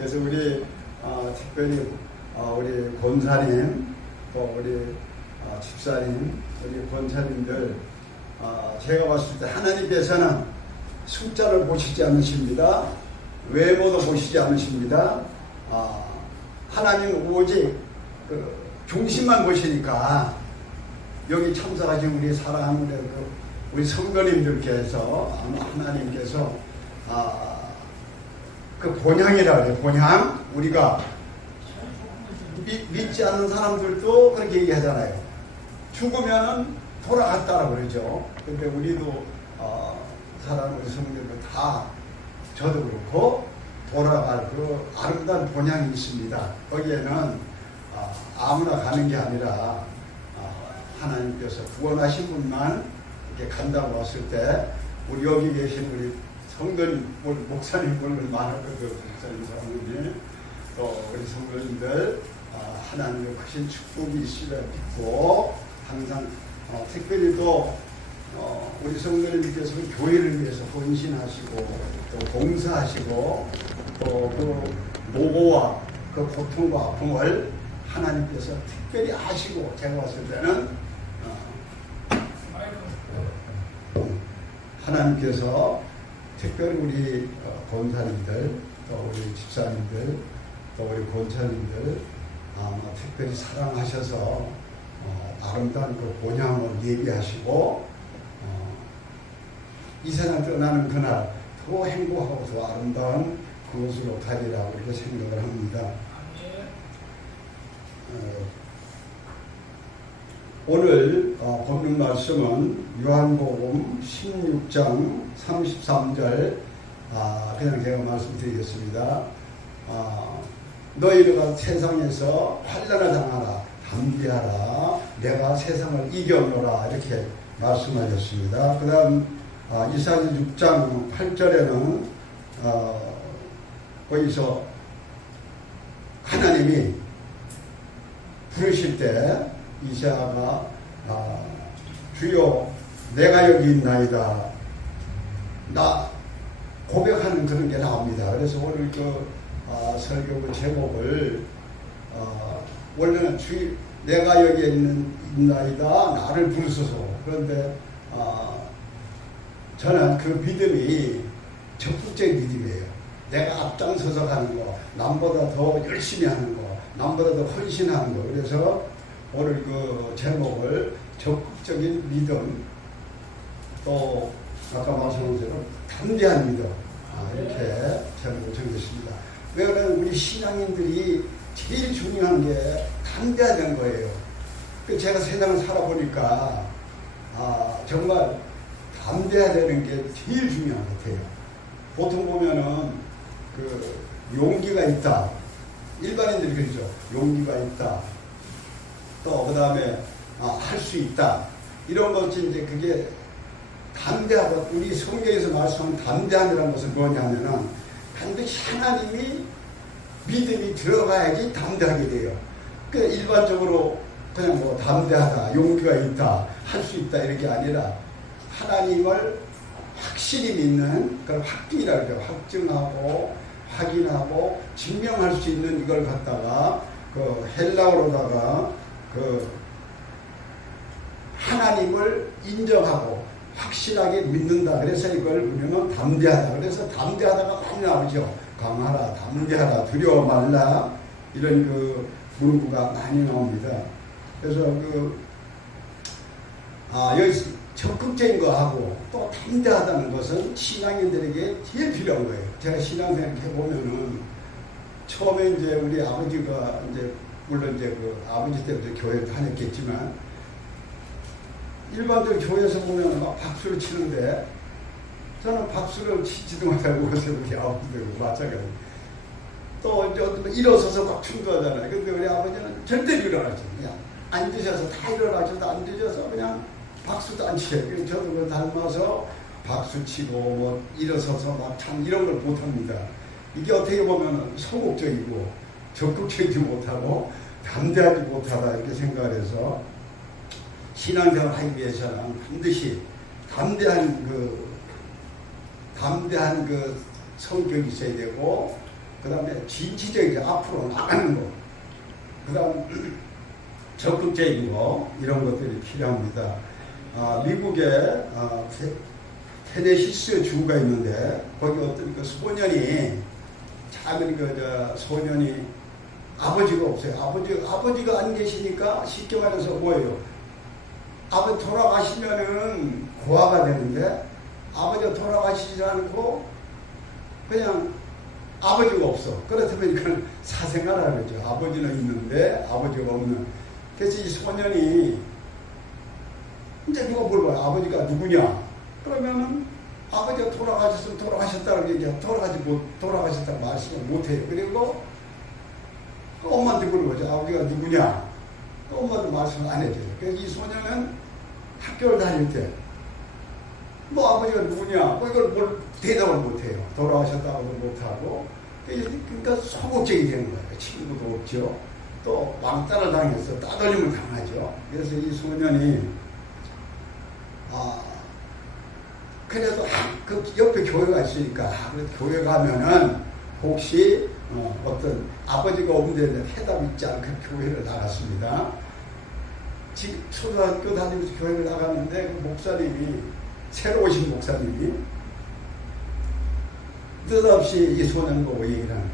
그래서 우리 특별히 우리 권사님 또 우리 집사님 우리 권사님들 제가 봤을 때 하나님께서는 숫자를 보시지 않으십니다. 외모도 보시지 않으십니다. 하나님 오직 그 중심만 보시니까 여기 참석하신 우리 사랑하는 우리 성도님들께서 하나님께서 그 본향이라 그래요. 본향. 우리가 믿지 않는 사람들도 그렇게 얘기하잖아요. 죽으면은 돌아갔다라고 그러죠. 근데 우리도 사랑하는 우리 성도님들 다 저도 그렇고 돌아갈 그 아름다운 본향이 있습니다. 거기에는 아무나 가는 게 아니라 하나님께서 구원하신 분만 이렇게 간다고 왔을 때 우리 여기 계신 우리 성도님, 목사님들 많았거든요. 목사님, 사모님, 또 우리 성도님들 하나님의 크신 축복이 있으려 믿고 항상 특별히 또 우리 성도님께서 교회를 위해서 헌신하시고 또 봉사하시고 또 그 노고와 그 고통과 아픔을 하나님께서 특별히 아시고 제가 봤을 때는 하나님께서 특별히 우리 권사님들 또 우리 집사님들 또 우리 권사님들 특별히 사랑하셔서 아름다운 그 본향을 예비하시고 이 세상 떠나는 그날 더 행복하고 더 아름다운 그곳으로 가리라고 이렇게 생각을 합니다. 오늘 본문 말씀은 요한복음 16장 33절 그냥 제가 말씀드리겠습니다. 너희가 세상에서 환난을 당하라 담대하라 내가 세상을 이겨노라 이렇게 말씀하셨습니다. 그 다음 이사야 6장 8절에는 거기서 하나님이 부르실 때 이사야가 주여 내가 여기 있나이다 나 고백하는 그런 게 나옵니다. 그래서 오늘 그 설교 제목을 원래는 내가 여기 있나이다 나를 부르소서. 그런데 저는 그 믿음이 적극적인 믿음이에요. 내가 앞장서서 가는 거, 남보다 더 열심히 하는 거, 남보다 더 헌신하는 거. 그래서 오늘 그 제목을 적극적인 믿음, 또 아까 말씀한 대로 담대한 믿음 이렇게 제목을 정했습니다. 왜냐하면 우리 신앙인들이 제일 중요한 게 담대하는 거예요. 제가 세상을 살아보니까 정말 담대해야 되는 게 제일 중요한 것 같아요. 보통 보면은 그 용기가 있다. 일반인들이 그러죠. 용기가 있다. 또 그 다음에 할 수 있다. 이런 것이 이제 그게 담대하고 우리 성경에서 말씀하는 담대함이라는 것은 뭐냐면은 반드시 하나님이 믿음이 들어가야지 담대하게 돼요. 그러니까 일반적으로 그냥 뭐 담대하다, 용기가 있다, 할 수 있다 이렇게 아니라 하나님을 확실히 믿는 그런 확증이라고 해요. 확증하고 확인하고 증명할 수 있는 이걸 갖다가 그 헬라어로다가 그 하나님을 인정하고 확실하게 믿는다. 그래서 이걸 우리는 담대하다. 그래서 담대하다가 많이 나오죠. 강하라, 담대하라, 두려워 말라 이런 그 문구가 많이 나옵니다. 그래서 여기 적극적인 거 하고 또 담대하다는 것은 신앙인들에게 제일 필요한 거예요. 제가 신앙생활 해보면은 처음에 이제 우리 아버지가 이제 물론 이제 그 아버지 때부터 교회를 다녔겠지만 일반적으로 교회에서 보면 막 박수를 치는데 저는 박수를 치지도 못하고 그래서 우리 아버지도 마찬가지. 또 이제 일어서서 막 충돌하잖아요. 근데 우리 아버지는 절대 일어나지. 그냥 앉으셔서 다 일어나셔도 앉으셔서 그냥 박수도 안 치요. 저도 그걸 닮아서 박수 치고 뭐 일어서서 막 참 이런 걸 못합니다. 이게 어떻게 보면 소극적이고 적극적이지 못하고 담대하지 못하다 이렇게 생각해서 신앙생활 하기 위해서는 반드시 담대한 그 성격이 있어야 되고 그 다음에 진취적이죠. 앞으로 나가는 거. 그 다음 적극적인 거, 이런 것들이 필요합니다. 미국에 테네시스 주가 있는데 거기 어떤 그 소년이 작은 소년이 아버지가 없어요. 아버지가 안 계시니까 쉽게 말해서 뭐예요? 아버지 돌아가시면은 고아가 되는데 아버지가 돌아가시지 않고 그냥 아버지가 없어. 그렇다면 이건 사생활이라 그러죠. 아버지는 있는데 아버지가 없는. 그래서 이 소년이 이제 누가 물어봐요. 아버지가 누구냐? 그러면은 아버지가 돌아가셨으면 돌아가셨다고 얘기하고 돌아가셨다고 말씀을 못해요. 그리고 또 엄마한테 물어보죠. 아버지가 누구냐? 또 엄마도 말씀을 안 해줘요. 그래서 이 소년은 학교를 다닐 때 뭐 아버지가 누구냐? 뭐 이걸 뭘 대답을 못해요. 돌아가셨다고도 못하고. 그러니까 소극적이 되는 거예요. 친구도 없죠. 또 왕따를 당해서 따돌림을 당하죠. 그래서 이 소년이 그래도 그 옆에 교회가 있으니까 교회 가면은 혹시 어떤 아버지가 없는데 해답 있지 않고 교회를 나갔습니다. 지금 초등학교 다니면서 교회를 나갔는데 그 목사님이 새로 오신 목사님이 뜻없이 이 소년 보고 얘기를 하는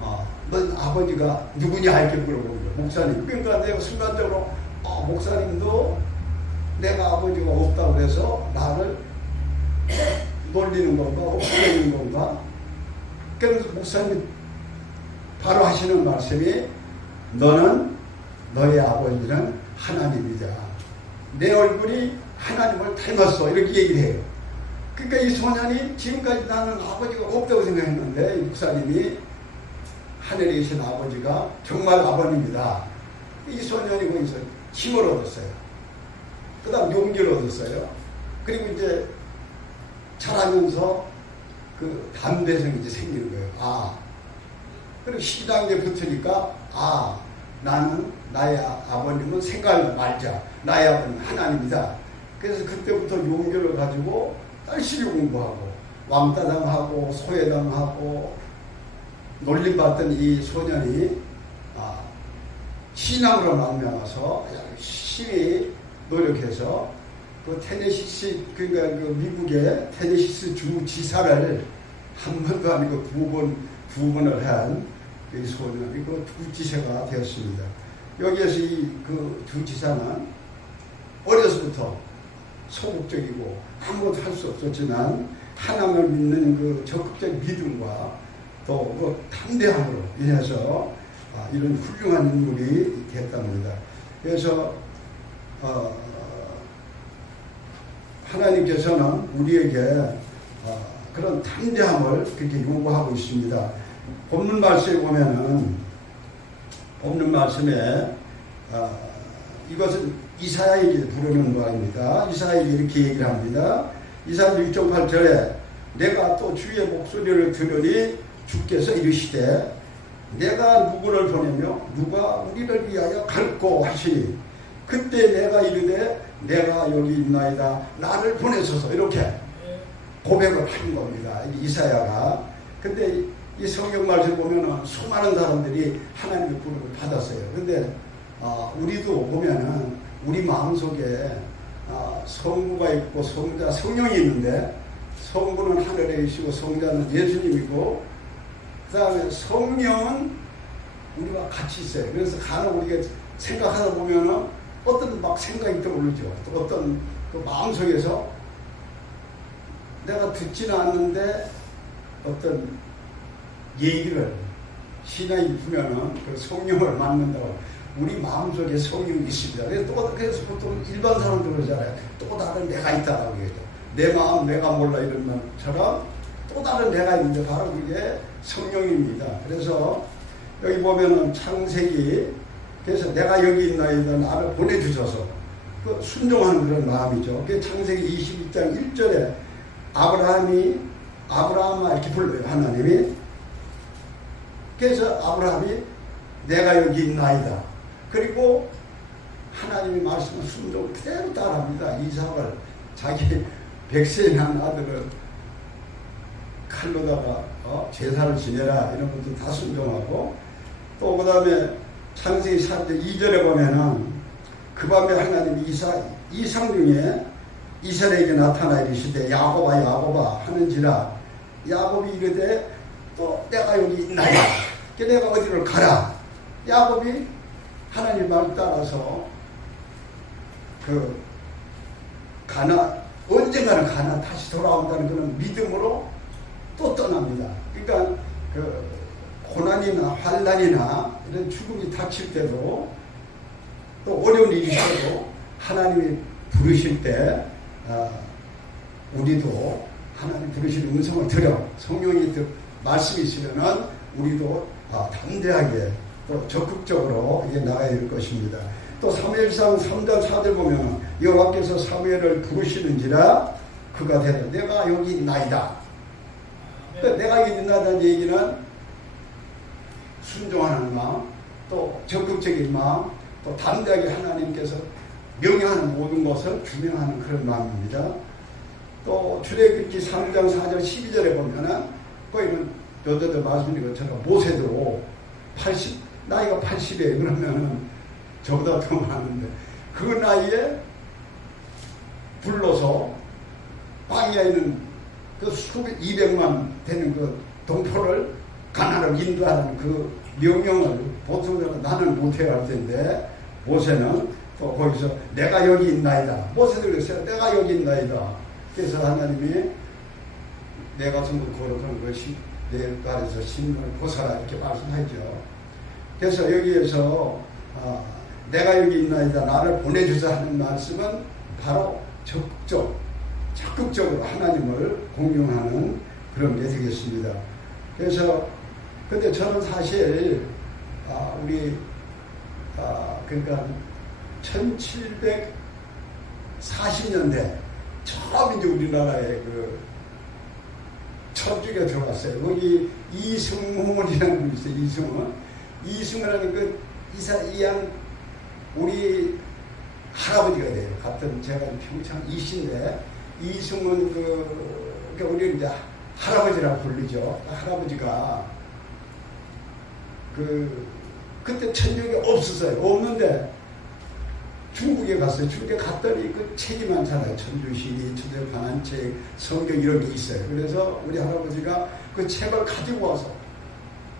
거예요. 넌 아버지가 누구냐 이렇게 물어보는 거예요. 목사님. 그러니까 내가 순간적으로 목사님도 내가 아버지가 없다고 해서 나를 놀리는 건가 없애는 건가. 그래서 목사님이 바로 하시는 말씀이 너는 너의 아버지는 하나님이다. 내 얼굴이 하나님을 닮았어. 이렇게 얘기를 해요. 그러니까 이 소년이 지금까지 나는 아버지가 없다고 생각했는데 이 목사님이 하늘에 계신 아버지가 정말 아버님이다. 이 소년이 거기서 힘을 얻었어요. 그 다음 용기를 얻었어요. 그리고 이제 자라면서 그 담대성이 이제 생기는 거예요. 그리고 시당에 붙으니까 나는 나의 아버님은 생각하지 말자. 나의 아버님은 하나님이다. 그래서 그때부터 용기를 가지고 열심히 공부하고 왕따당하고 소외당하고 놀림받던 이 소년이 신앙으로 말미암아서 열심히 노력해서 그 테네시스 그러니까 그 미국의 테네시스 주 지사를 한 번도 아니고 두 번을 한 이 소년이 그 주지사가 되었습니다. 여기에서 이 그 주지사는 어려서부터 소극적이고 아무것도 할 수 없었지만 하나님을 믿는 그 적극적 믿음과 또 그 담대함으로 인해서 이런 훌륭한 인물이 됐답니다. 그래서 하나님께서는 우리에게 그런 담대함을 그렇게 요구하고 있습니다. 본문 말씀에 보면은 본문 말씀에 이것은 이사야에게 부르는 바입니다. 이사야에게 이렇게 얘기를 합니다. 이사야 1.8절에 내가 또 주의 목소리를 들으니 주께서 이르시되 내가 누구를 보내며 누가 우리를 위하여 갈고 하시니 그때 내가 이르되 내가 여기 있나이다 나를 보내소서 이렇게 고백을 하는 겁니다. 이사야가. 근데 이 성경 말씀 보면은 수많은 사람들이 하나님의 부름을 받았어요. 근데 우리도 보면은 우리 마음속에 성부가 있고 성자, 성령이 있는데 성부는 하늘에 계시고 성자는 예수님이고 그 다음에 성령은 우리와 같이 있어요. 그래서 간혹 우리가 생각하다 보면은 어떤 막 생각이 떠오르죠. 또 어떤 그 마음속에서 내가 듣지는 않는데 어떤 얘기를 신앙이 있으면은 그 성령을 만난다고 우리 마음속에 성령이 있습니다. 그래서 보통 일반 사람들 그러잖아요. 또 다른 내가 있다라고 얘기하죠. 내 마음 내가 몰라 이런 말처럼 또 다른 내가 있는데 바로 그게 성령입니다. 그래서 여기 보면은 창세기 그래서 내가 여기 있나이다 나를 보내주셔서 그 순종하는 그런 마음이죠. 그 창세기 22장 1절에 아브라함아 이렇게 불러요. 하나님이. 그래서 아브라함이 내가 여기 있나이다. 그리고 하나님이 말씀을 순종 그대로 따라합니다. 이삭을 자기 100세에 난 아들을 칼로다가 제사를 지내라 이런 것도 다 순종하고 또 그 다음에 창세기 3장 2절에 보면은 그 밤에 하나님이 이상 중에 이스라엘에게 나타나 이르시되 야곱아 야곱아 하는지라 야곱이 이르되 또 내가 여기 있나이다. 내가 어디를 가라. 야곱이 하나님 말 따라서 그 언젠가는 가나 다시 돌아온다는 그런 믿음으로 또 떠납니다. 그러니까 그 고난이나 환난이나 이런 죽음이 닥칠 때도 또 어려운 일이 있어도 하나님이 부르실 때 우리도 하나님 부르시는 음성을 들어 성령이 말씀이 있으면은 우리도 담대하게 또 적극적으로 이게 나가야 될 것입니다. 또 사무엘상 3장 4절 보면 여호와께서 사무엘을 부르시는지라 그가 대답 내가 여기 있나이다. 그러니까 내가 여기 있나이다는 얘기는 순종하는 마음, 또 적극적인 마음, 또 담대하게 하나님께서 명령하는 모든 것을 준행하는 그런 마음입니다. 또 출애굽기 3장 4절 12절에 보면은 거기는 여자들 말씀드린 것처럼 모세도 나이가 80이에요. 그러면은 저보다 더 많은데 그 나이에 불러서 광야에 있는 그 수백 200만 되는 그 동포를 가나안으로 인도하는 그 명령을 보통 사람은 나는 못해야 할 텐데 모세는 또 거기서 내가 여기 있나이다. 모세도 그랬어요. 내가 여기 있나이다. 그래서 하나님이 내 가슴을 거룩한 것이 내 발에서 신문을 벗어라 이렇게 말씀하죠. 그래서 여기에서 내가 여기 있나이다 나를 보내주사 하는 말씀은 바로 적극적으로 하나님을 공경하는 그런 게 되겠습니다. 그래서 근데 저는 사실 우리 그러니까 1740년대 처음 이제 우리나라에 그 천주교가 들어왔어요. 거기 이승훈이라는 분이 있어요. 이승훈이라는 그 이양 우리 할아버지가 돼요. 같은 제가 평창 이신데 이승훈 그러니까 우리 이제 할아버지라고 부르죠. 할아버지가 그때 천주교가 없었어요. 없는데 중국에 갔어요. 중국에 갔더니 그 책이 많잖아요. 천주시리, 천주에 관한 책, 성경 이런 게 있어요. 그래서 우리 할아버지가 그 책을 가지고 와서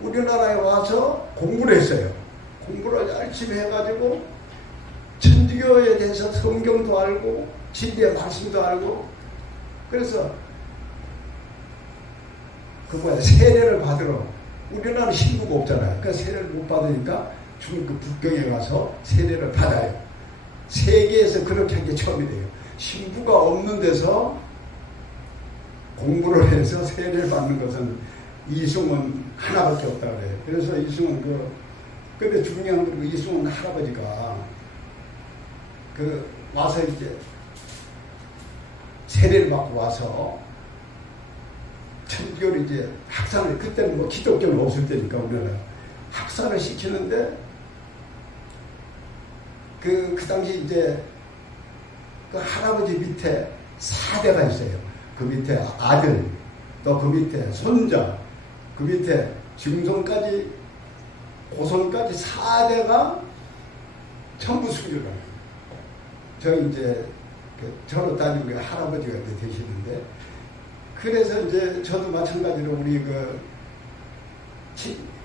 우리나라에 와서 공부를 했어요. 공부를 열심히 해가지고 천주교에 대해서 성경도 알고 진리의 말씀도 알고 그래서 세례를 받으러 우리나라는 신부가 없잖아요. 그러니까 세례를 못 받으니까 중국 북경에 가서 세례를 받아요. 세계에서 그렇게 한 게 처음이래요. 신부가 없는 데서 공부를 해서 세례를 받는 것은 이승훈 하나밖에 없다 그래요. 그래서 이승훈 근데 중요한 건 이승훈 할아버지가 와서 이제 세례를 받고 와서 천주교를 이제 학살을 그때는 뭐 기독교는 없을 때니까 우리나라 학살을 시키는데 그 당시 이제 그 할아버지 밑에 4대가 있어요. 그 밑에 아들, 또 그 밑에 손자, 그 밑에 증손까지 고손까지 4대가 전부 순교를 해요. 저희 이제 저로 따지면 할아버지가 되시는데 그래서 이제 저도 마찬가지로 우리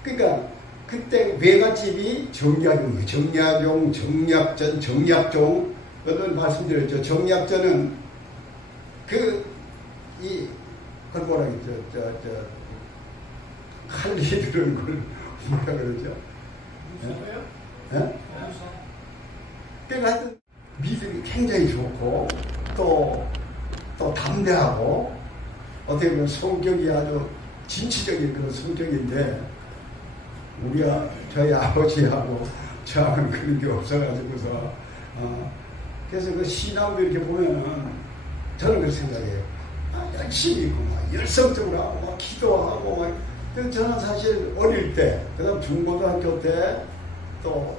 그러니까 그때 외갓집이 정약용이에요. 정약용, 정약전, 정약종 그걸 말씀드렸죠. 정약전은 그걸 뭐라 그러죠? 칼리 들은 걸 뭐라 그러죠? 무서워요? 예? 그러니까 하여튼 믿음이 굉장히 좋고 또 담대하고 어떻게 보면 성격이 아주 진취적인 그런 성격인데 저희 아버지하고 저하고는 그런 게 없어가지고서 그래서 그 신앙도 이렇게 보면은 저는 그렇게 생각해요. 열심히 있고 막 열성적으로 하고 막 기도하고 막 그래서 저는 사실 어릴 때 그다음 중고등학교 때 또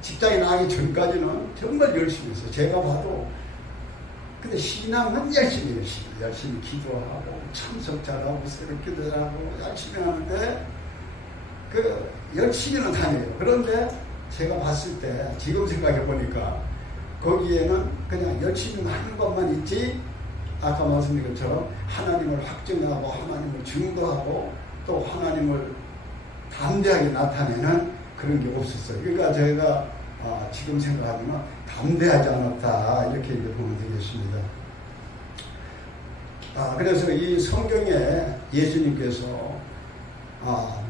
직장에 나가기 전까지는 정말 열심히 했어요. 제가 봐도 근데 신앙은 열심히 기도하고 참석 잘하고 새벽 기도 잘하고 열심히 하는데 그 열심히는 다녀요. 그런데 제가 봤을 때 지금 생각해 보니까 거기에는 그냥 열심히 하는 것만 있지, 아까 말씀드린 것처럼 하나님을 확증하고 하나님을 증거하고 또 하나님을 담대하게 나타내는 그런 게 없었어요. 그러니까 저희가 지금 생각하면 담대하지 않았다, 이렇게 이제 보면 되겠습니다. 그래서 이 성경에 예수님께서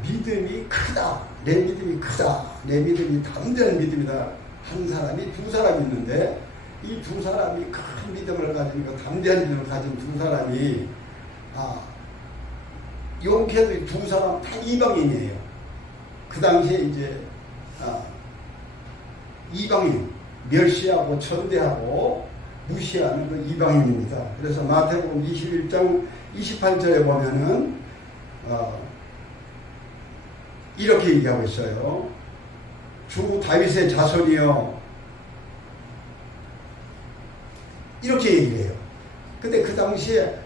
믿음이 크다, 내 믿음이 크다, 내 믿음이 담대한 믿음이다 한 사람이 두 사람이 있는데, 이 두 사람이 큰 믿음을 가진, 담대한 믿음을 가진 두 사람이 용케도 두 사람 다 이방인이에요. 그 당시에 이제 이방인, 멸시하고 천대하고 무시하는 그 이방인입니다. 그래서 마태복음 21장 28절에 보면은 이렇게 얘기하고 있어요. 주 다윗의 자손이여, 이렇게 얘기를 해요. 근데 그 당시에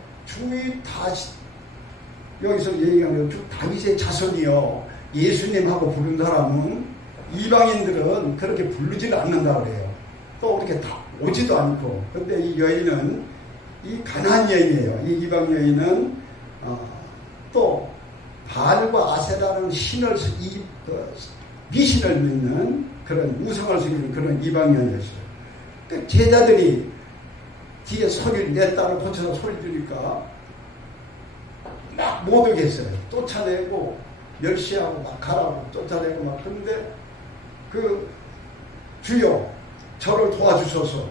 여기서 얘기하는 주 다윗의 자손이여, 예수님하고 부른 사람은 이방인들은 그렇게 부르지는 않는다 그래요. 또 그렇게 다 오지도 않고. 근데 이 여인은 이 가나안 여인이에요. 이 이방 여인은 또 바알과 아세라는 신을 미신을 믿는 그런 우상을 섬기는 그런 이방 여인이었어요. 그 제자들이 뒤에 소리를 내 딸을 고쳐서 소리 지르니까 막 못 오겠어요. 쫓아내고 멸시하고 막 가라고 쫓아내고 막. 그런데 주여 저를 도와주소서,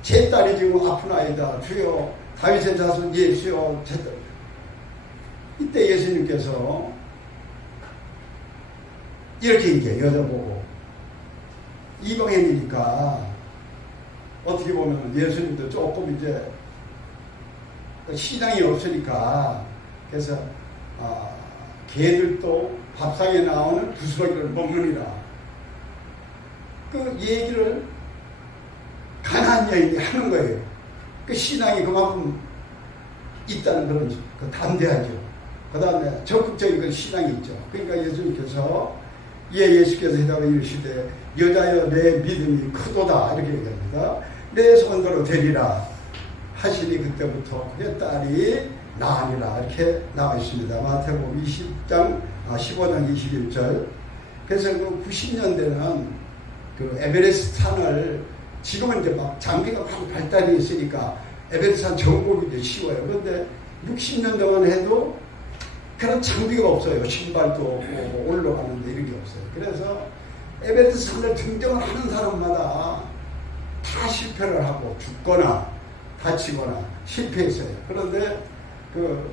제 딸이 지금 아픈 아이다, 주여 다윗의 자손 예수여 제 딸. 이때 예수님께서 이렇게 얘기해요. 여자 보고. 이방인이니까 어떻게 보면 예수님도 조금 이제 신앙이 없으니까, 그래서 개들도 밥상에 나오는 부스러기를 먹느니라, 그 얘기를 가나안 여인이 하는 거예요. 그 신앙이 그만큼 있다는 그런 담대하죠. 그 다음에 적극적인 그 신앙이 있죠. 그러니까 예수님께서 예수께서 대답하여 이르시되 여자여 내 믿음이 크도다, 이렇게 얘기합니다. 내 손으로 되리라 하시니 그때부터 그의 딸이 나으니라, 이렇게 나와 있습니다. 마태복음 15장 21절. 그래서 그 90년대는 그 에베레스트 산을, 지금은 이제 막 장비가 막 발달이 있으니까 에베레스트 산 정복이 이제 쉬워요. 그런데 60년 동안 해도 그런 장비가 없어요. 신발도 없고 올라가는데 이런 게 없어요. 그래서 에베레스트 산을 등정을 하는 사람마다 다 실패를 하고 죽거나 다치거나 실패했어요. 그런데 그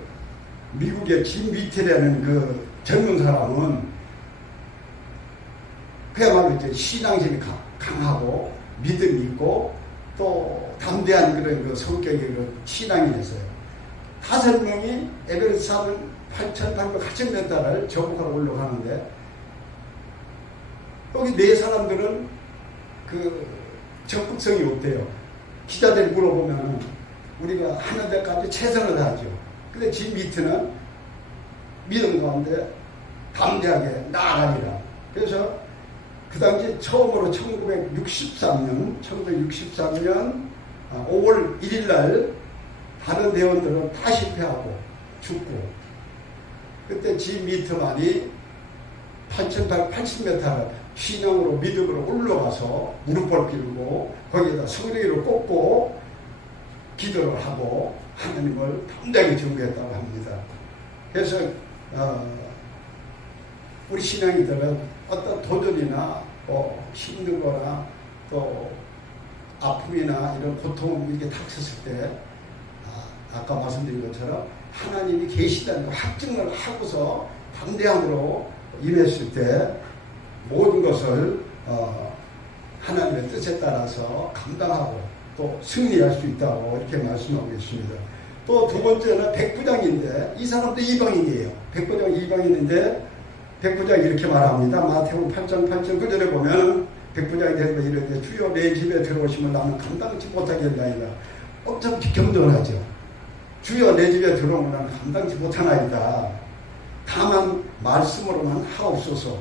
미국의 짐 비틀이라는 그 젊은 사람은 그야말로 이제 신앙심이 강하고 믿음이 있고 또 담대한 그런 그 성격의 그 신앙이 됐어요. 5명이 에베레스트 산을 8,880m를 정복하러 올라가는데, 여기 4사람들은 그 적극성이 없대요. 기자들이 물어보면 우리가 하는 데까지 최선을 다하죠. 근데 짐 비트는 믿음 가운데 담대하게 나아가니라. 그래서 그 당시 처음으로 1963년 5월 1일 날 다른 대원들은 다 실패하고 죽고, 그때 짐 비트만이 8,880m를 신앙으로 믿음으로 올라가서 무릎을 꿇고 거기에다 성령으로 꽂고 기도를 하고 하나님을 담대하게 증거했다고 합니다. 그래서 우리 신앙인들은 어떤 도전이나 힘들거나 또 아픔이나 이런 고통을 이렇게 닥쳤을 때 아까 말씀드린 것처럼 하나님이 계시다는 걸 확증을 하고서 담대함으로 임했을 때 모든 것을 하나님의 뜻에 따라서 감당하고 또 승리할 수 있다고 이렇게 말씀하고 있습니다. 또 두 번째는 백부장인데, 이 사람도 이방인이에요. 백부장 이방인인데 백부장이 이렇게 말합니다. 마태복음 8장 8절 9절에 보면 백부장이 되고 이러는데 주여 내 집에 들어오시면 나는 감당치 못하겠나이다. 엄청 겸손하죠. 주여 내 집에 들어오면 나는 감당치 못하나이다. 다만 말씀으로만 하옵소서.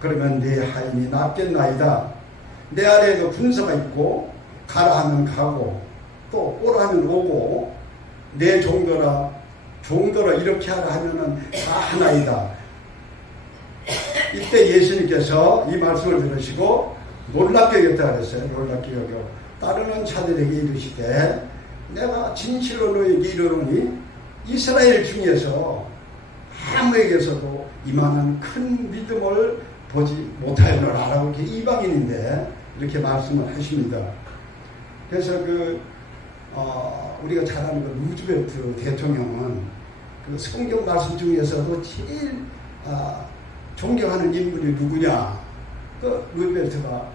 그러면 내 하인이 낫겠나이다. 내 아래에도 군사가 있고 가라 하면 가고 또 오라 하면 오고 내 종도라 이렇게 하라 하면은 다 하나이다. 이때 예수님께서 이 말씀을 들으시고 놀랍게 여겼다 그랬어요. 놀랍게 여겨 따르는 자들에게 이르시되 내가 진실로 너에게 이르노니 이스라엘 중에서 아무에게서도 이만한 큰 믿음을 보지 못하였노라 라고 이렇게 이방인인데 이렇게 말씀을 하십니다. 그래서 우리가 잘 아는 루즈벨트 대통령은 그 성경 말씀 중에서도 제일 존경하는 인물이 누구냐? 그 루즈벨트가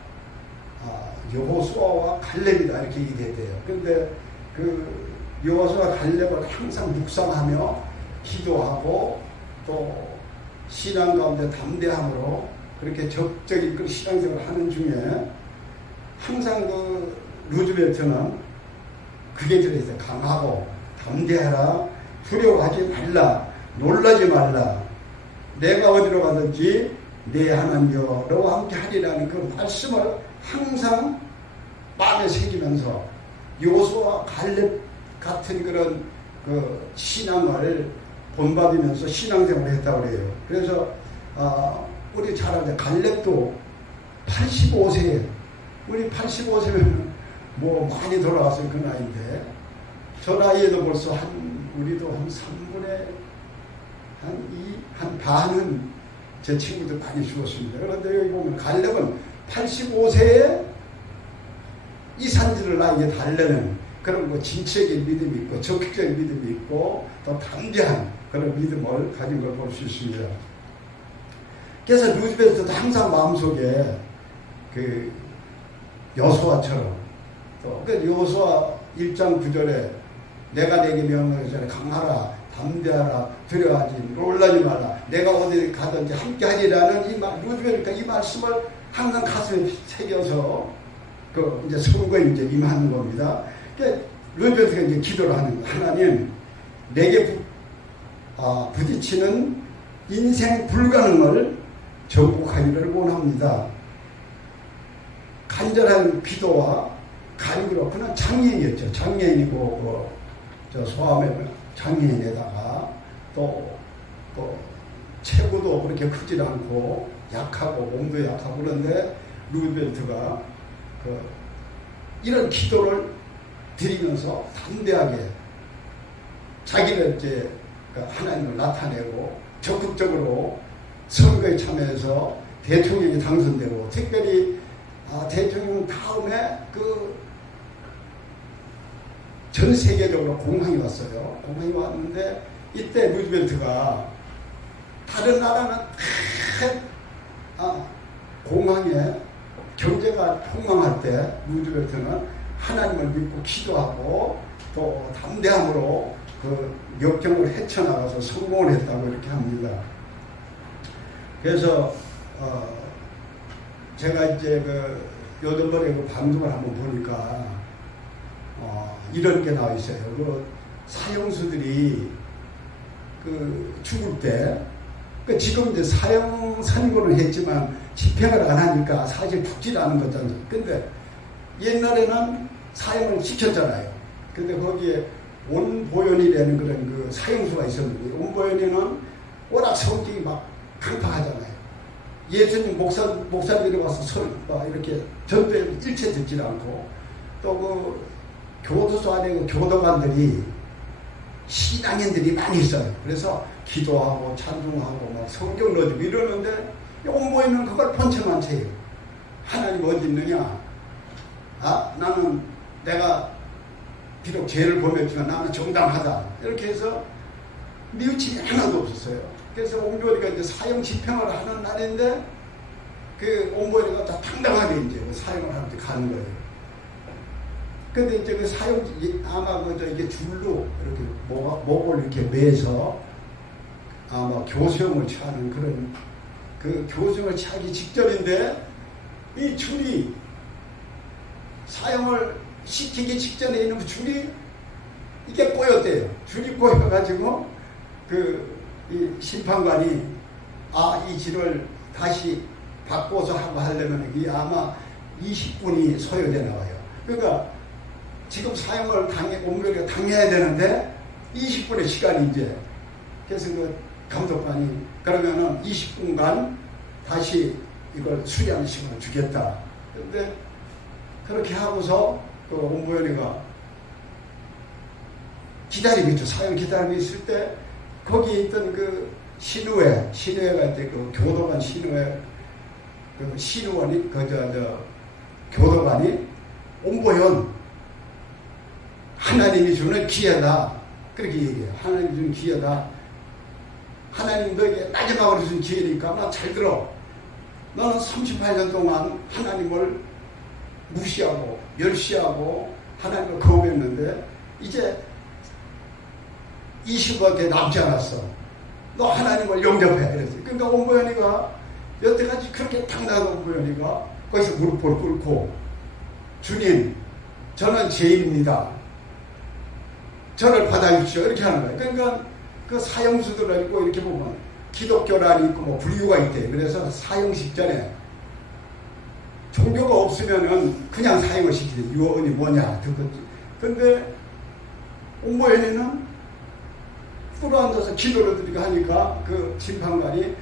여호수아와 갈렙이다 이렇게 얘기했대요. 그런데 그 여호수아와 갈렙을 항상 묵상하며 기도하고 또 신앙 가운데 담대함으로 그렇게 적적인 그 신앙생활을 하는 중에 항상 그 루즈벨트는 그게 들어있어요. 강하고 담대하라, 두려워하지 말라, 놀라지 말라, 내가 어디로 가든지 내 하나님여 너와 함께 하리라는 그 말씀을 항상 마음에 새기면서 여호수아와 갈렙 같은 그런 그 신앙을 본받으면서 신앙생활을 했다고 그래요. 그래서 우리 잘 알죠. 갈렙도 85세에 우리 85세면 뭐 많이 돌아왔을 그 나이인데 저 나이에도 벌써 우리도 한 3분의 한 반은 제 친구들 많이 죽었습니다. 그런데 여기 보면 갈렙은 85세에 이 산지를 나에게 달래는 그런 뭐 진취적인 믿음이 있고 적극적인 믿음이 있고 또 담대한 그런 믿음을 가진 걸 볼 수 있습니다. 그래서 루즈벨트도 항상 마음속에 그 여호수아처럼 또 그 여호수아 1장 9절에 내가 내게 명하기 강하라, 담대하라, 두려워하지 놀라지 말라, 내가 어디 가든지 함께하리라는 루즈벨트가 이 말씀을 항상 가슴에 새겨서 그 이제 선거에 이제 임하는 겁니다. 그러니까 루즈벨트가 이제 기도를 하는 거예요. 하나님, 내게 부딪히는 인생 불가능을 정복하기를 원합니다. 간절한 기도와 간구로 그는 장애인이었죠. 장애인이고 저 소아암의 장애인에다가 또 체구도 그렇게 크지 않고 약하고 몸도 약하고 그런데 루즈벨트가 이런 기도를 드리면서 담대하게 자기는 이제 하나님을 나타내고 적극적으로 선거에 참여해서 대통령이 당선되고 특별히 대통령 다음에 전 세계적으로 공항이 왔어요. 공항이 왔는데 이때 루즈벨트가 다른 나라는 공항에 경제가 폭망할 때 루즈벨트는 하나님을 믿고 기도하고 또 담대함으로 그 역경을 헤쳐나가서 성공을 했다고 이렇게 합니다. 그래서 제가 이제 요즘번에 방송을 한번 보니까 이런 게 나와 있어요. 사형수들이 죽을 때 지금 이제 사형 선고를 했지만 집행을 안 하니까 사실 죽질 않은 거잖아요. 근데 옛날에는 사형을 시켰잖아요. 근데 거기에 온보현이라는 그런 사형수가 있었는데 온보현이는 워낙 성격이 막 강팍하잖아요. 예수님 목사들이 와서 이렇게 전도에 일체 듣지 않고 또 교도소 안에 교도관들이 신앙인들이 많이 있어요. 그래서 기도하고 찬송하고 막 성경 넣어주고 이러는데 온보이는 그걸 번쩍만 채요. 하나님 어디 있느냐? 나는 내가 비록 죄를 범했지만 나는 정당하다. 이렇게 해서 뉘우침이 하나도 없었어요. 그래서 온보이가 이제 사형 집행을 하는 날인데 온보이가 다 당당하게 이제 사형을 하는데 가는 거예요. 근데 이제 사형, 아마 이게 줄로 이렇게 목을 이렇게 매서 아마 교수형을 취하는 그런 교수형을 취하기 직전인데 이 줄이 사형을 시키기 직전에 있는 줄이 이게 꼬였대요. 줄이 꼬여가지고 이 심판관이 이 줄을 다시 바꿔서 하고 하려면 이게 아마 20분이 소요되나 봐요. 그러니까 지금 사형을 온전히 당해야 되는데 20분의 시간이 이제, 그래서 그 감독관이 그러면은 20분간 다시 이걸 수리하는 시간을 주겠다. 그런데 그렇게 하고서 그 온보현이가 기다리고 있죠. 사형 기다리고 있을 때 거기에 있던 그 신우회가 이제 그 교도관 신우회 그 신우원이 교도관이 온보현 하나님이 주는 기회다. 그렇게 얘기해요. 하나님이 주는 기회다. 하나님 너에게 마지막으로 준 기회니까 나 잘 들어. 너는 38년 동안 하나님을 무시하고 멸시하고 하나님을 거부했는데 이제 20밖에 남지 않았어. 너 하나님을 영접해. 그랬어요. 그러니까 온보현이가 여태까지 그렇게 당당한 온보현이가 거기서 무릎을 꿇고 주님 저는 죄인입니다. 저를 받아주십시오. 이렇게 하는 거예요. 그러니까 그 사형수들을 있고 이렇게 보면 기독교란이 있고 뭐 불교가 있대. 그래서 사형 직전에 종교가 없으면은 그냥 사형을 시키대. 유언이 뭐냐. 근데 온보현이는 꿇어앉아서 기도를 드리고 하니까 그 심판관이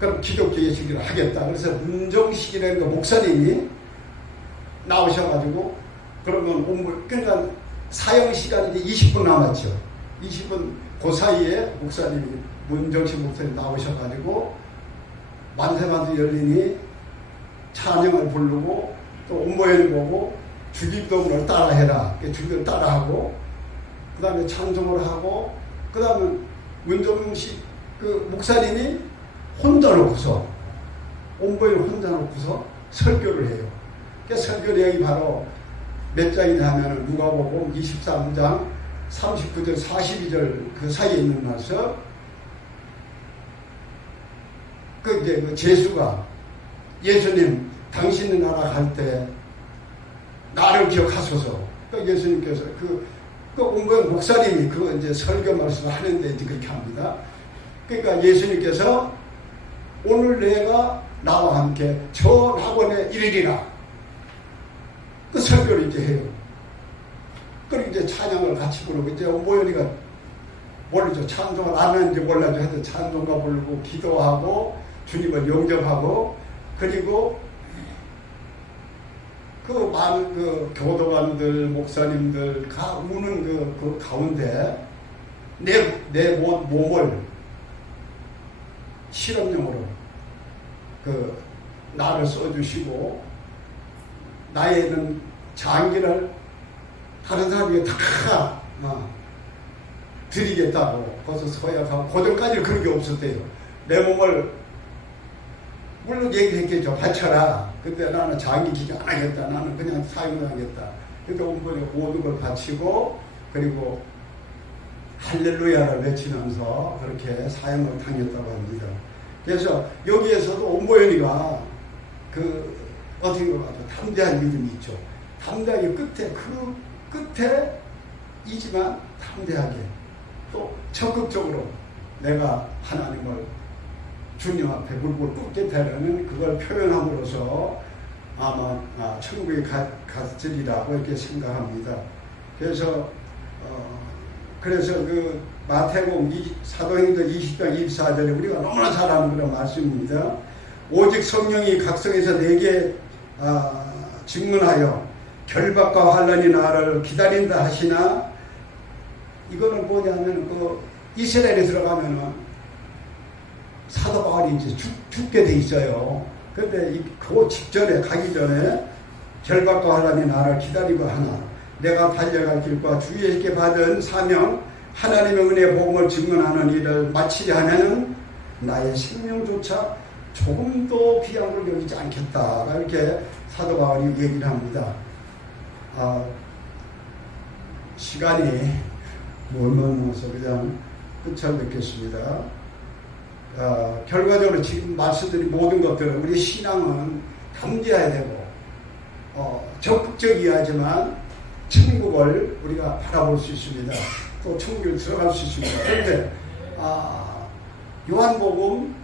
그럼 기독교 예식을 하겠다. 그래서 문정식이라는 그 목사님이 나오셔가지고 그러면 그러니까 사형 시간이 이제 20분 남았죠. 20분 그 사이에 목사님이 문정식 목사님 나오셔가지고 만세만세 열리니 찬양을 부르고 또 온보현이 보고 주기도문을 따라해라. 주기도문을 따라하고 그 다음에 찬송을 하고 그 다음에 문정식 그 목사님이 혼자 놓고서 온보현을 혼자 놓고서 설교를 해요. 그 설교 내용이 바로 몇 장이냐 하면 누가복음 23장 39절 42절 그 사이에 있는 말씀. 이제 그 제수가 예수님 당신의 나라 갈 때 나를 기억하소서. 예수님께서 온보현 목사님이 이제 설교 말씀을 하는데 이제 그렇게 합니다. 그러니까 예수님께서 오늘 내가 나와 함께 저 낙원에 이르리라. 그 설교를 이제 해요. 그리고 이제 찬양을 같이 부르고 이제 온보현이가 모르죠. 찬송을 안 하는지 몰라죠. 하여튼 찬송가 부르고 기도하고 주님을 영접하고 그리고 그 많은 그 교도관들 목사님들 가 우는 그 가운데 내 몸을 실험용으로 나를 써주시고 나에는 장기를 다른 사람에게 다 드리겠다고 거기서 서약하고 고전까지는 그런 게 없었대요. 내 몸을 물론 얘기를 했겠죠. 바쳐라. 근데 나는 장기 기증 안 하겠다. 나는 그냥 사용을 하겠다. 그러니까 온보현이 모든 걸 바치고 그리고 할렐루야를 외치면서 그렇게 사형을 당했다고 합니다. 그래서 여기에서도 온보현이가 어떻게 보면 담대한 믿음이 있죠. 담대하게 끝에이지만 담대하게 또 적극적으로 내가 하나님을 주님 앞에 무릎을 꿇겠다는 그걸 표현함으로써 아마 천국에 갔으리라고 이렇게 생각합니다. 그래서 그 마태복음 사도행전 20장 24절에 우리가 너무나 잘 아는 그런 말씀입니다. 오직 성령이 각성에서 내게 증문하여 결박과 환난이 나를 기다린다 하시나, 이거는 뭐냐면 이스라엘에 들어가면은 사도 바울이 이제 죽게 돼 있어요. 근데 그 직전에 가기 전에 결박과 환난이 나를 기다리고 하나 내가 달려갈 길과 주에게 받은 사명 하나님의 은혜 복음을 증언하는 일을 마치려 하면은 나의 생명조차 조금도 귀한 걸 여기지 않겠다. 이렇게 사도 바울이 얘기를 합니다. 시간이 멀면 모서 그냥 끝을 맺겠습니다. 결과적으로 지금 말씀드린 모든 것들은 우리 신앙은 담대해야 되고 적극적이야지만 천국을 우리가 바라볼 수 있습니다. 또 천국을 들어갈 수 있습니다. 그런데 요한복음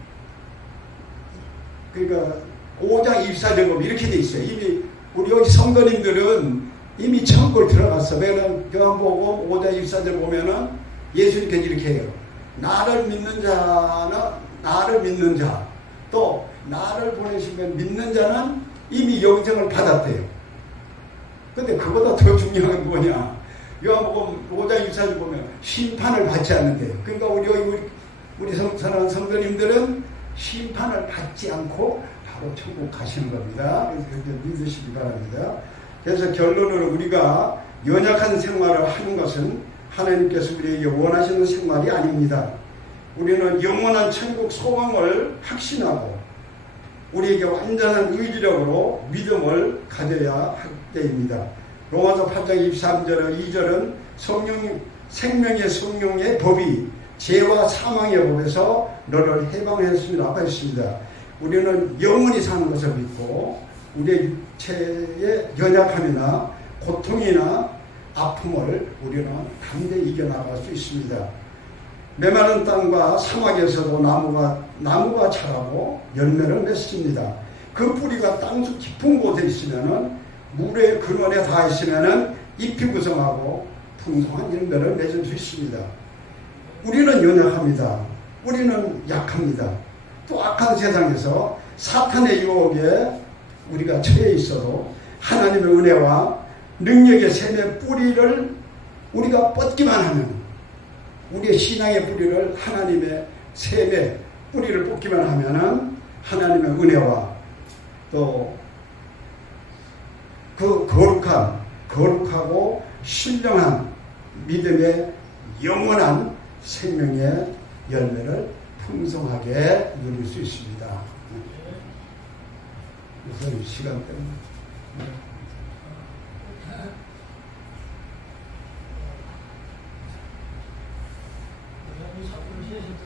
그러니까 5장 24절보면 이렇게 돼 있어요. 이미 우리 여기 성도님들은 이미 천국을 들어갔어. 왜냐면 요한복음 5장 24절 보면은 예수님께서 이렇게 해요. 나를 믿는 자, 또 나를 보내시면 믿는 자는 이미 영생을 받았대요. 근데 그보다 더 중요한 건 뭐냐? 요한복음 5장 24절 보면 심판을 받지 않는데요. 그러니까 우리 사랑하는 성도님들은 심판을 받지 않고 바로 천국 가시는 겁니다. 그래서 믿으시기 바랍니다. 그래서 결론으로 우리가 연약한 생활을 하는 것은 하나님께서 우리에게 원하시는 생활이 아닙니다. 우리는 영원한 천국 소망을 확신하고 우리에게 완전한 의지력으로 믿음을 가져야 할 때입니다. 로마서 8장 23절 2절은 생명의 성령의 법이 죄와 사망의 법에서 너를 해방했습니다. 했습니다. 우리는 영원히 사는 것을 믿고 우리의 육체의 연약함이나 고통이나 아픔을 우리는 담대히 이겨나갈 수 있습니다. 메마른 땅과 사막에서도 나무가 자라고 열매를 맺습니다. 그 뿌리가 땅속 깊은 곳에 있으면은 물의 근원에 닿아 있으면은 잎이 구성하고 풍성한 열매를 맺을 수 있습니다. 우리는 연약합니다. 우리는 약합니다. 또 악한 세상에서 사탄의 유혹에 우리가 처해 있어도 하나님의 은혜와 능력의 샘의 뿌리를 우리가 뻗기만 하면 우리의 신앙의 뿌리를 하나님의 샘의 뿌리를 뽑기만 하면은 하나님의 은혜와 또 그 거룩하고 신령한 믿음의 영원한 생명의 열매를 풍성하게 누릴 수 있습니다. 우선 시간 때문에. 이 사건을 시작했던